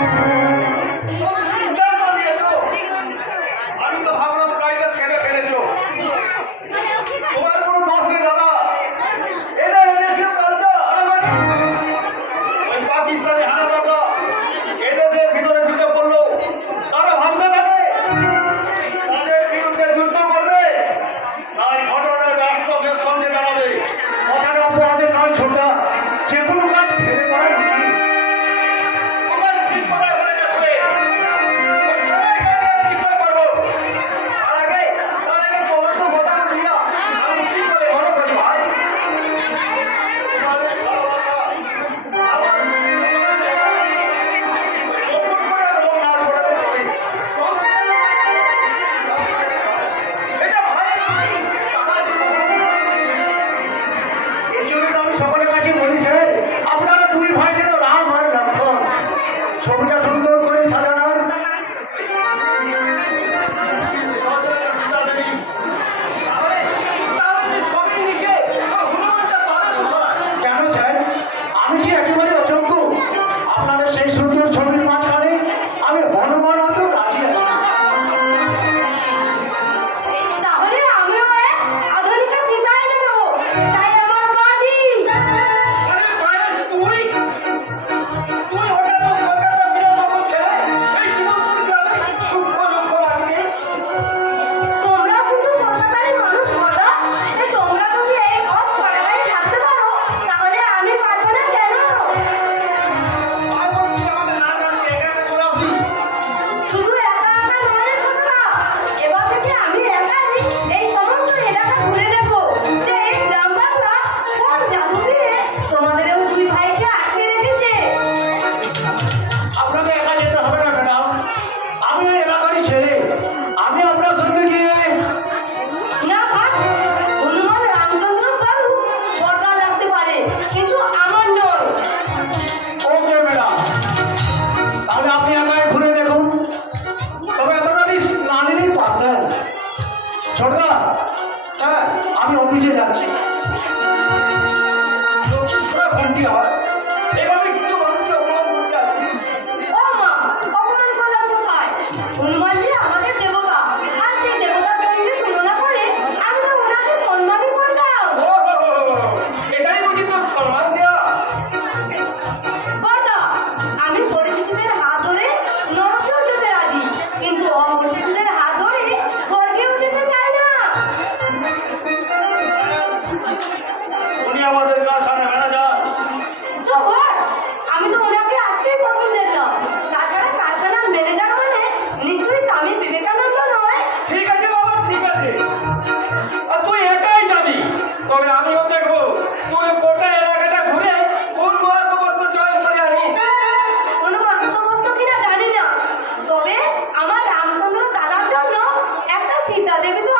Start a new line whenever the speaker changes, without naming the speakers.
Thank you.
হ্যাঁ আমি অফিসে যাচ্ছি।
ঘন্টি আবার
devinde